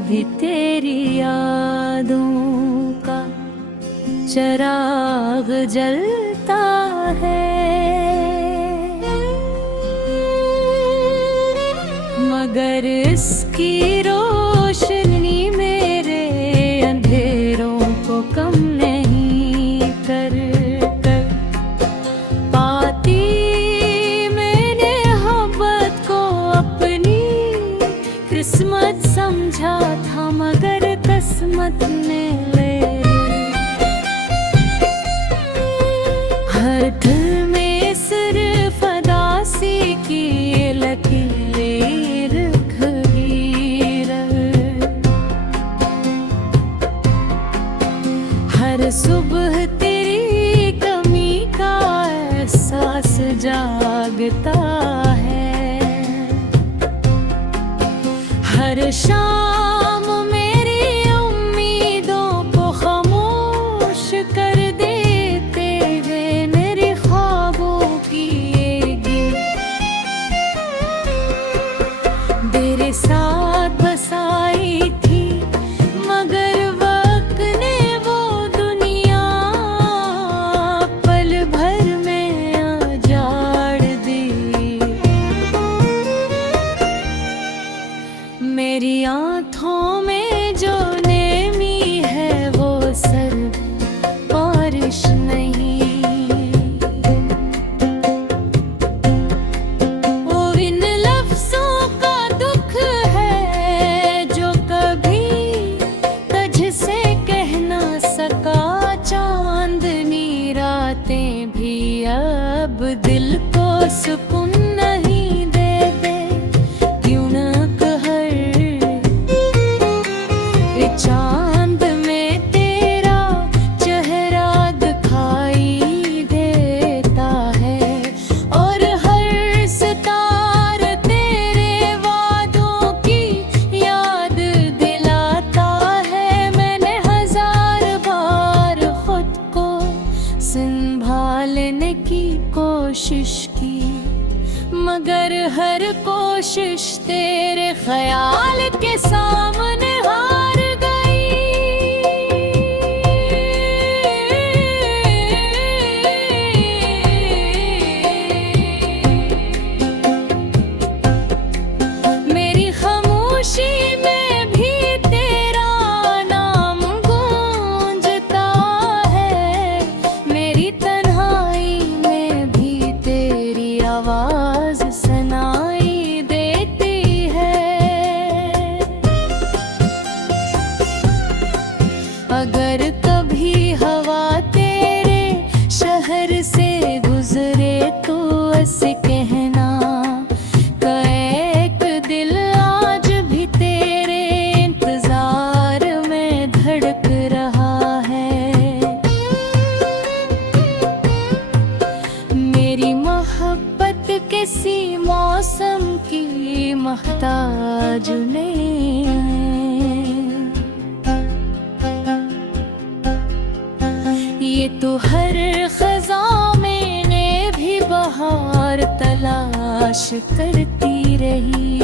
भी तेरी यादों का चिराग जलता है, मगर इसकी रोशनी मेरे अंधेरों को कम नहीं कर पाती। मैंने मोहब्बत को अपनी किस्मत समझा था, मगर किस्मत ने ले हर दिल में सिर्फ अदासी की लकीर रख गिर। हर सुबह तेरी कमी का एहसास जागता है, हर शाम मेरी उम्मीदों को खामोश कर देते हैं मेरे ख्वाबों की ये गिन। तेरे साथ बसाई थी मगर वक्त ने वो दुनिया पल भर में उजाड़ दी। मेरी आँखों में जो नेमी है वो सर बारिश नहीं, वो इन लफ्जों का दुख है जो कभी तुझ से कह ना सका। चांदनी रातें भी अब दिल को सुकून नहीं देते, क्यों न चांद में तेरा चेहरा दिखाई देता है, और हर सितारा तेरे वादों की याद दिलाता है। मैंने हजार बार खुद को संभालने की कोशिश की, मगर हर कोशिश तेरे ख्याल के सामने हार गई। मेरी खामोशी में भी तेरा नाम गूंजता है, मेरी तन्हाई में भी तेरी आवाज सुनाई देती है। अगर कभी हवा तेरे शहर से गुजरे तो ऐसे कहना कि एक दिल आज भी तेरे इंतजार में धड़क रहा है। मेरी मोहब्बत किसी मौसम की मोहताज नहीं, ये तो हर खज़ां में भी बहार तलाश करती रही।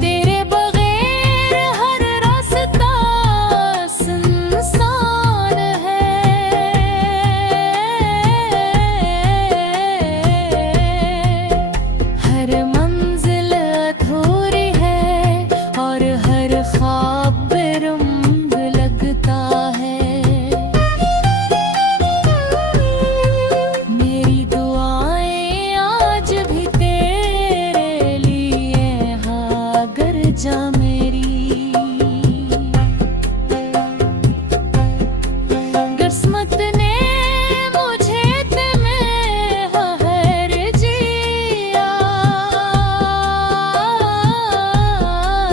तेरे बगैर हर रास्ता सुनसान है, हर मंजिल अधूरी है और हर ख्वाब बेरंग लगता है। मेरी दुआएं आज भी तेरे लिए हाँ गर जा मेरी। किस्मत ने मुझे तुम्हें हर जिया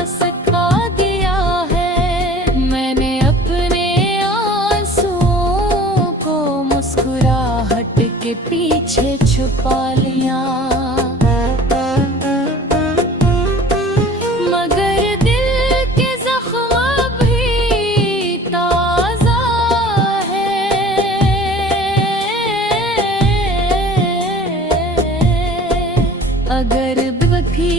सिखा दिया है। मैंने अपने आंसुओं को मुस्कुराहट के पीछे छुपा लिया, मगर दिल के जख्म भी ताजा है। अगर भी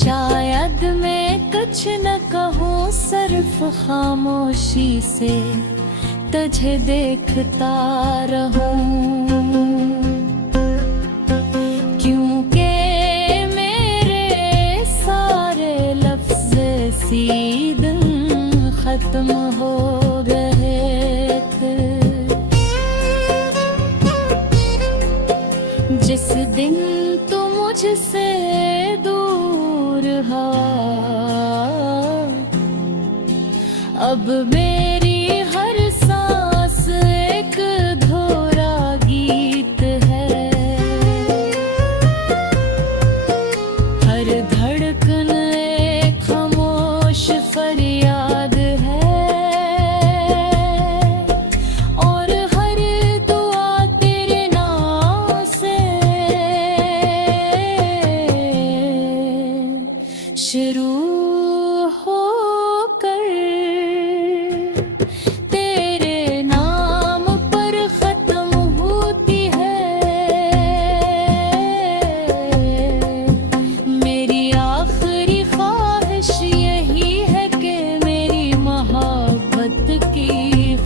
शायद मैं कुछ न कहूँ, सिर्फ खामोशी से तुझे देखता रहूं, क्योंकि मेरे सारे लफ्ज़ सी दिन खत्म हो गए थे। जिस दिन तू मुझसे दूर हुआ, अब मेरी हर सांस एक अधूरा गीत है, हर धड़कन एक खामोश फरियाद है, और हर दुआ तेरे नाम से शुरू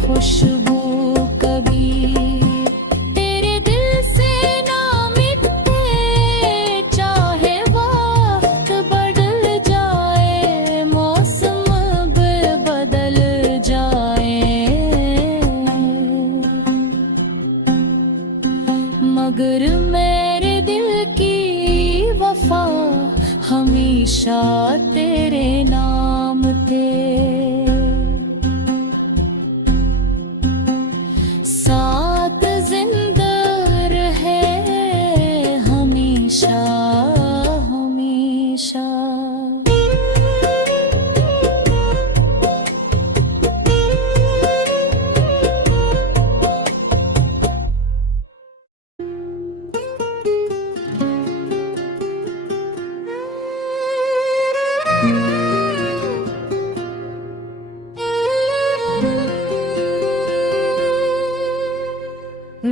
खुशबू कभी तेरे दिल से ना मिटे, चाहे वक्त बदल जाए, मौसम बदल जाए, मगर मेरे दिल की वफा हमेशा तेरे नाम थे। साथ जिंदा रहे हमेशा हमेशा।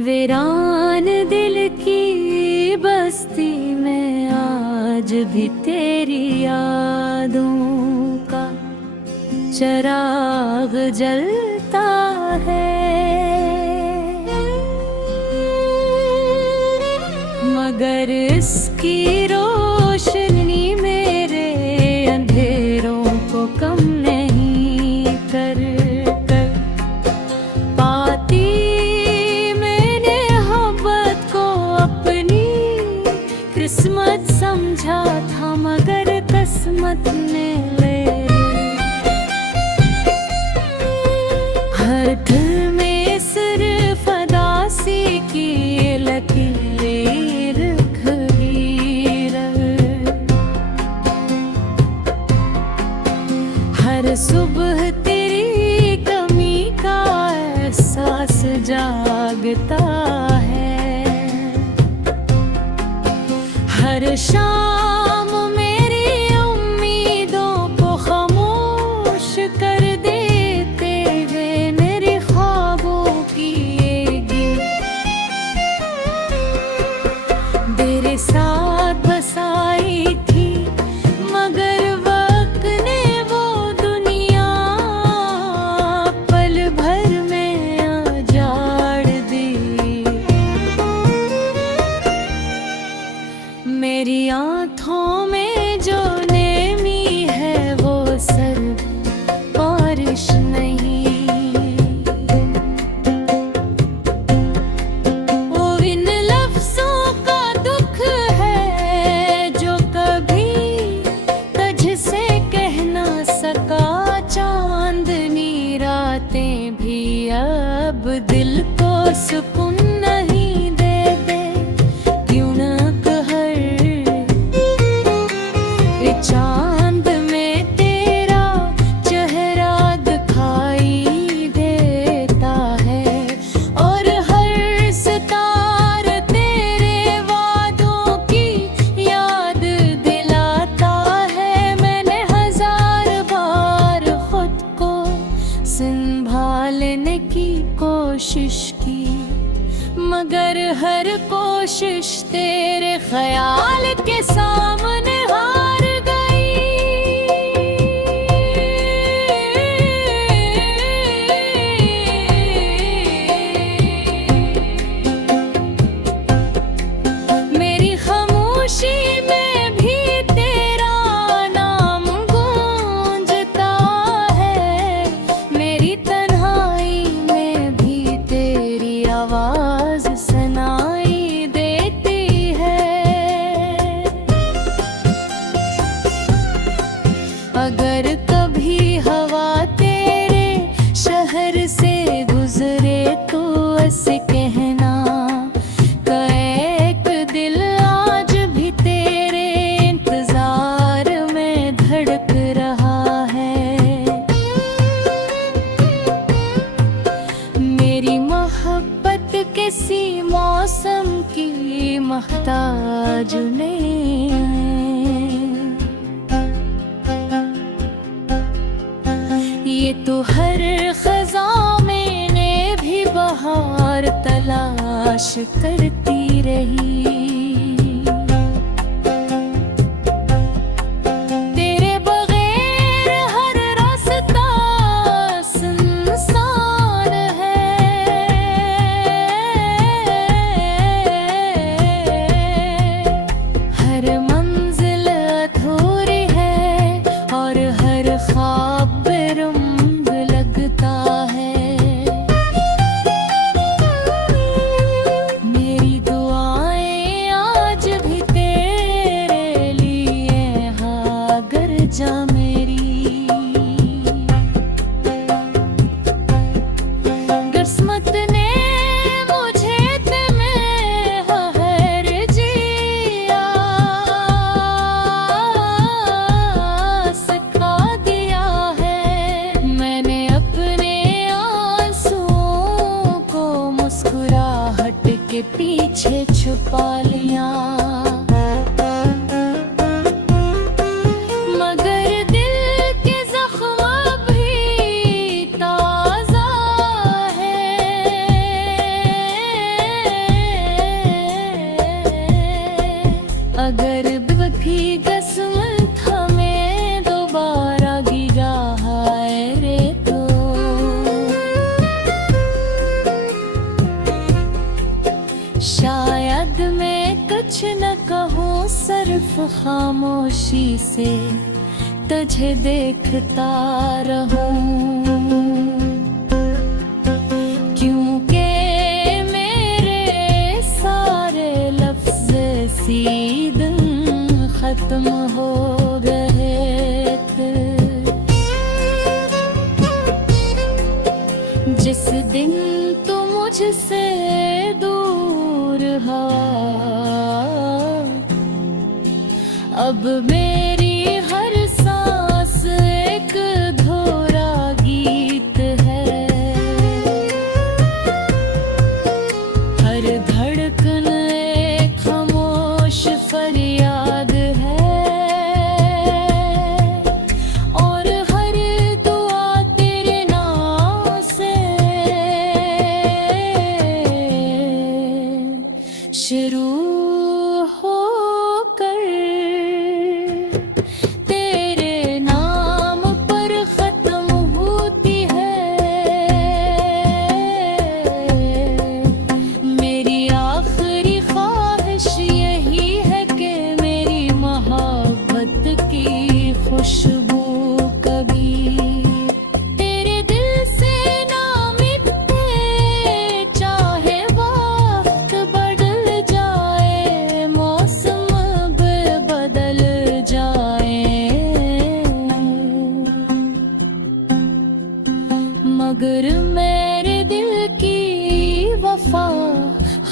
वीरान दिल की बस्ती में आज भी तेरी यादों का चिराग जलता है, मगर इसकी रोशनी मेरे अंधेरों को कम नहीं कर पाती। किस्मत समझा था मगर किस्मत ने ले हर दिल में सिर्फ अदासी की लकीर खड़ी रह। हर सुबह तेरी कमी का एहसास जागता है, हर शाम मेरी उम्मीदों को खामोश कर देते हैं मेरे ख्वाबों की ये गीत। तेरे साथ बसाई थी मगर वक्त ने वो दुनिया पल भर में उजाड़ दी। मेरी आँखों में जो नेमी है वो सर्द बारिश नहीं, वो इन लफ्जों का दुख है जो कभी तुझसे कह ना सका। चांदनी रातें भी अब दिल को सुकून नहीं देते, क्यों ना चांद में तेरा चेहरा दिखाई देता है, और हर सितारा तेरे वादों की याद दिलाता है। मैंने हजार बार खुद को संभालने की कोशिश की, मगर हर कोशिश तेरे ख्याल के सामने हार गई। अगर कभी हवा तेरे शहर से गुजरे तो ऐसे कहना एक दिल आज भी तेरे इंतजार में धड़क रहा है। मेरी मोहब्बत किसी मौसम की मोहताज नहीं है, ये तो हर खज़ां में भी बहार तलाश करती रही। तेरे बगैर हर रास्ता सुनसान है, हर मंजिल अधूरी है और हर ख्वाब बेरंग लगता है। मेरी दुआएं आज भी तेरे लिए हागर जा मेरी, किस्मत ने मुझे तुम्हें हर जिया सिखा दिया है। मैंने अपने आंसुओं को मुस्कुराहट के पीछे छुपा लिया, मगर दिल के जख्म भी ताजा है। अगर भी किस्मत हमें दोबारा गिरा है रे तो शायद मैं कुछ न कहूँ, सिर्फ खामोशी से तुझे देखता रहूं, क्योंकि मेरे सारे लफ्ज़ सीधे खत्म हो गए थे जिस दिन तू मुझसे दूर हो। अब मेरी हर सांस एक अधूरा गीत है, हर धड़कन एक खामोश फरियाद है, और हर दुआ तेरे नाम से शुरू होकर तेरे नाम पर खत्म होती है। मेरी आखिरी ख्वाहिश यही है कि मेरी मोहब्बत की खुशबू कभी तेरे दिल से ना मिटे, चाहे वक्त बदल जाए, मौसम बदल जाए, मगर मेरे दिल की वफा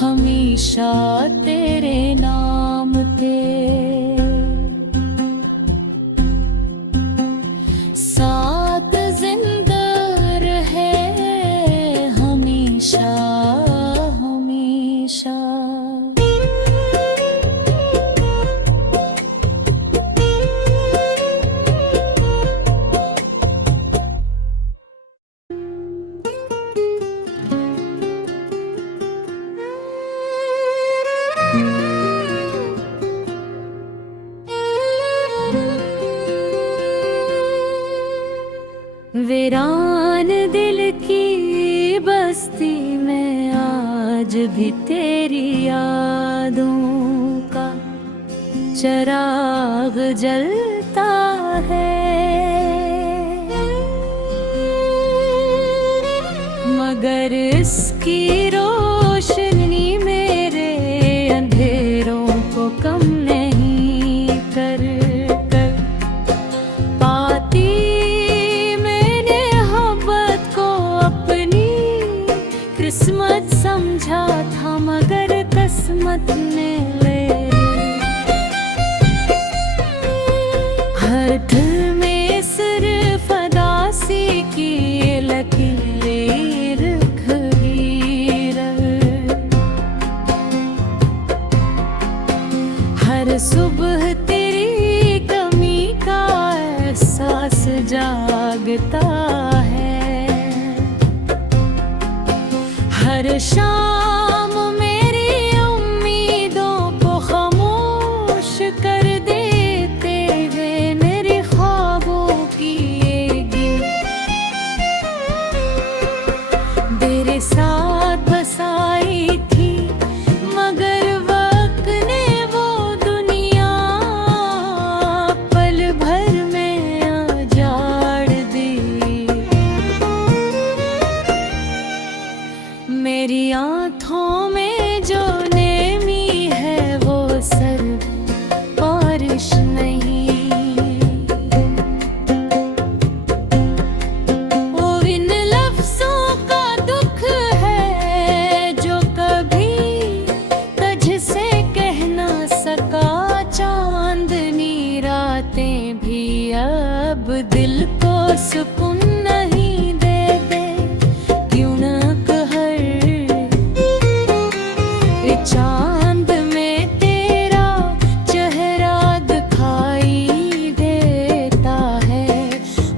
हमेशा तेरे नाम पे। साथ जिंदा रहे हमेशा हमेशा। वीरान दिल की बस्ती में आज भी तेरी यादों का चिराग जलता है, मगर इसकी रोशनी मेरे अंधेरों को कम नहीं कर पाती। किस्मत ने ले हर दिल में सिर्फ अदासी की लकीर खीर हर सुबह तेरी कमी का एहसास जागता है हर शाम मेरी उम्मीदों को खामोश कर देते हैं मेरे ख्वाबों की ये गीत तेरे साथ बसाई थी मगर वक्त ने वो दुनिया पल भर में उजाड़ दी मेरी आँखों में जो नेमी है वो सर बारिश नहीं वो इन लफ्जों का दुख है जो कभी तुझसे कह ना सका चांदनी रातें भी अब दिल को सुकून नहीं देते क्यों ना चांद में तेरा चेहरा दिखाई देता है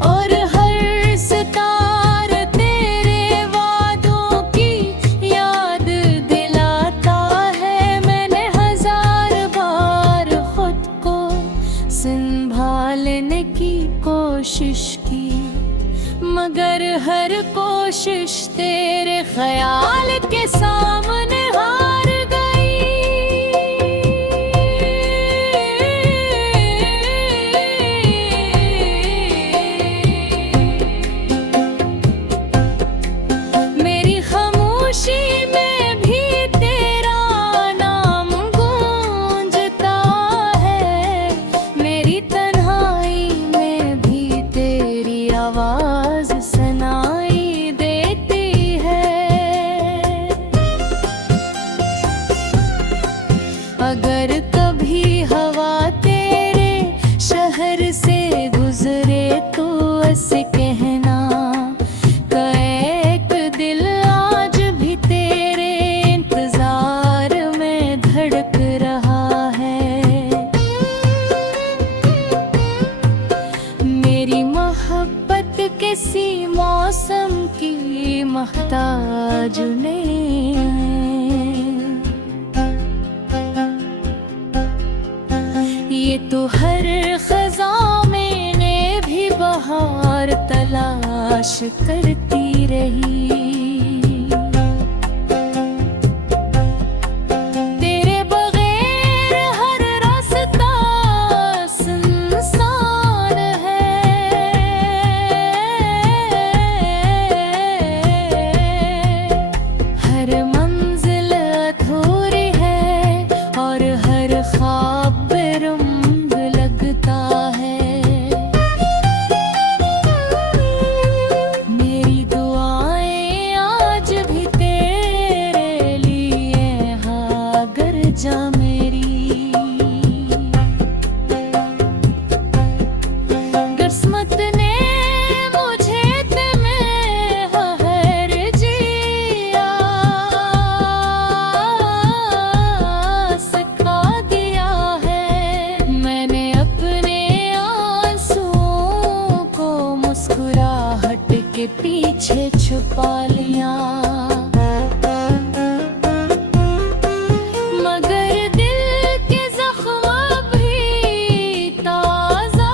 और हर सितारा तेरे वादों की याद दिलाता है मैंने हजार बार खुद को संभालने की कोशिश की मगर हर कोशिश तेरे ख्याल के सामने हार मेरी खामोशी में भी तेरा नाम गूंजता है मेरी तन्हाई में भी तेरी आवाज सुनाई देती है अगर कभी हवा तेरे शहर से गुजरे तो ऐसे कहना एक दिल आज भी तेरे इंतजार में धड़क रहा है मेरी मोहब्बत किसी मौसम की मोहताज नहीं ये तो हर खज़ां में भी बहार तलाश करती रही तेरे बगैर हर रास्ता सुनसान है हर मंजिल अधूरी है और हर ख्वाब बेरंग लगता है मेरी दुआएं आज भी तेरे लिए हागर जा मेरी किस्मत ने मुझे तुम्हें हर जिया सिखा दिया है मैंने अपने आंसुओं को मुस्कुराहट के पीछे छुपा लिया मगर दिल के जख्म भी ताजा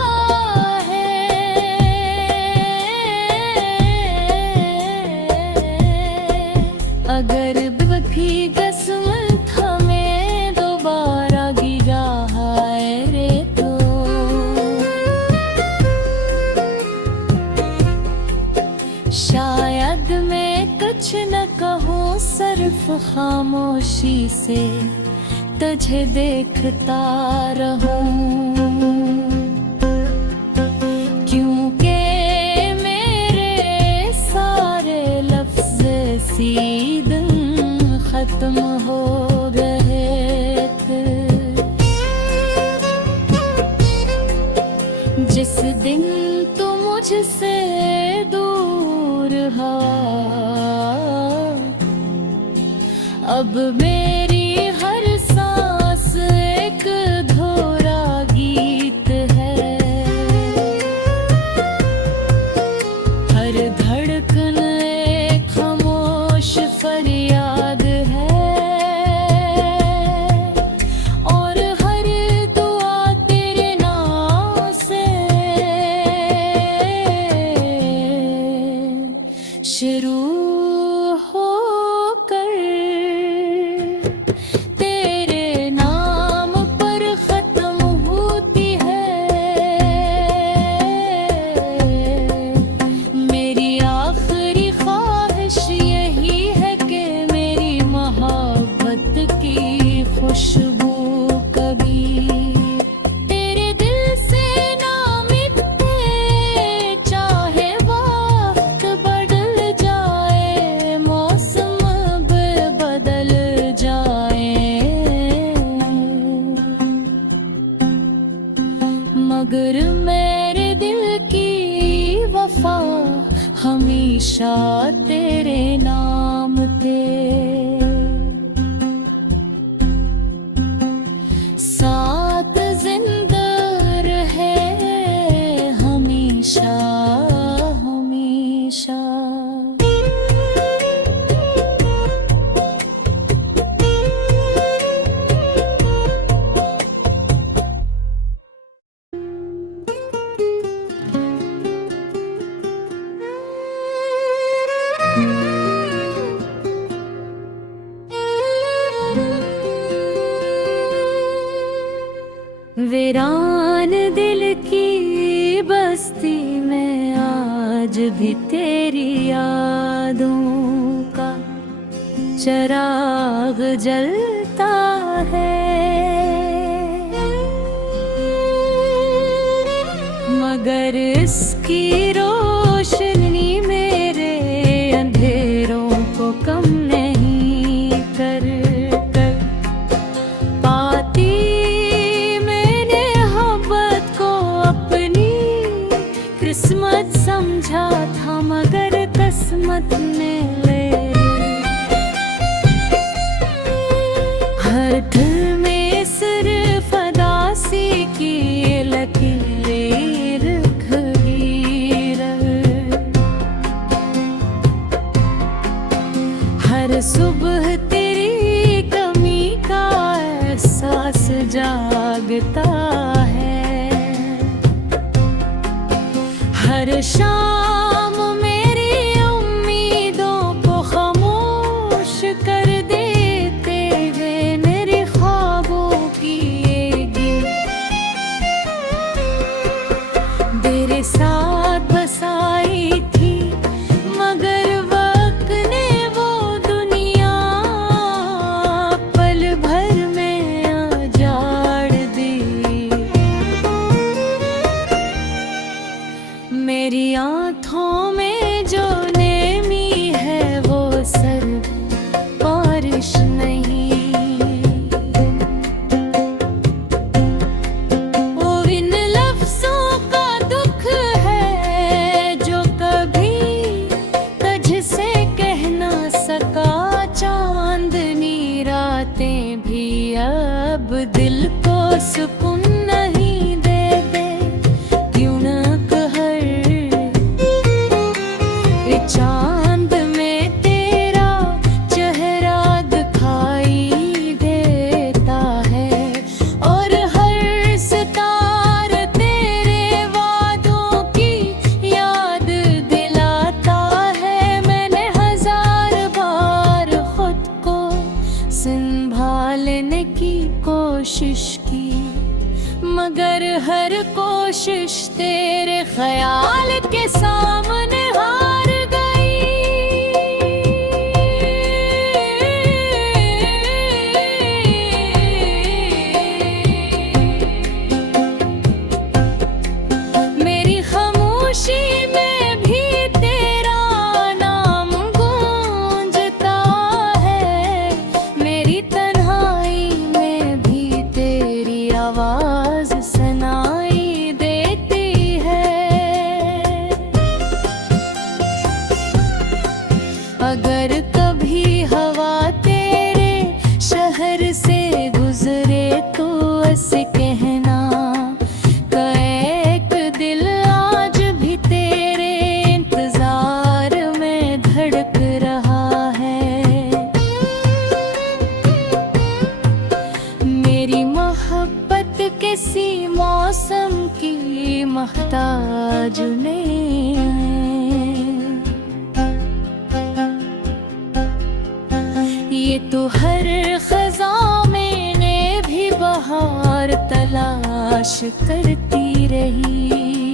है अगर भी किस्मत हमें दोबारा गिरा है रे तो शायद मैं कुछ न कहूँ सिर्फ खामोशी से तुझे देखता रहूं क्योंकि मेरे सारे लफ्ज़ सी दिन खत्म हो गए जिस दिन तू मुझसे दूर हा, अब मेरी हर सांस एक अधूरा गीत है। हर धड़कन एक खामोश फरियाद है, और हर दुआ तेरे नाम से शुरू होकर तेरे नाम पर खत्म होती है। मेरी आखिरी ख्वाहिश यही है कि मेरी मोहब्बत की खुशबू कभी तेरे दिल से ना मिटे, चाहे वक्त बदल जाए, मौसम बदल जाए, मगर मेरे दिल की वफा हमेशा तेरे नाम थे। साथ जिंदा रहे हमेशा हमेशा। वीरान दिल की बस्ती में आज भी तेरी यादों का चिराग जलता है, मगर इसकी रोशनी मेरे अंधेरों को कम नहीं कर पाती। किस्मत समझा था मगर किस्मत ने ले हर दिल में सिर्फ अदासी की लकीर खड़ी रह। हर सुबह तेरी कमी का एहसास जागता है, हर शाम मेरी उम्मीदों को खामोश कर देते हैं मेरे ख्वाबों की ये गिन। तेरे साथ बसाई थी मगर वक्त ने वो दुनिया पल भर में उजाड़ दी। मेरी आँखों में जो नेमी है वो सर बारिश नहीं, वो इन लफ्जों का दुख है जो कभी तुझसे कह ना सका। चांदनी रातें भी अब दिल को सुकून नहीं देते, क्यों ना चांद में तेरा चेहरा दिखाई देता है, और हर सितारा तेरे वादों की याद दिलाता है। मैंने हजार बार खुद को संभालने की कोशिश की, मगर हर कोशिश तेरे ख्याल के सामने हार आवाज सुनाई देती ने। ये तो हर खज़ां में ने भी बहार तलाश करती रही।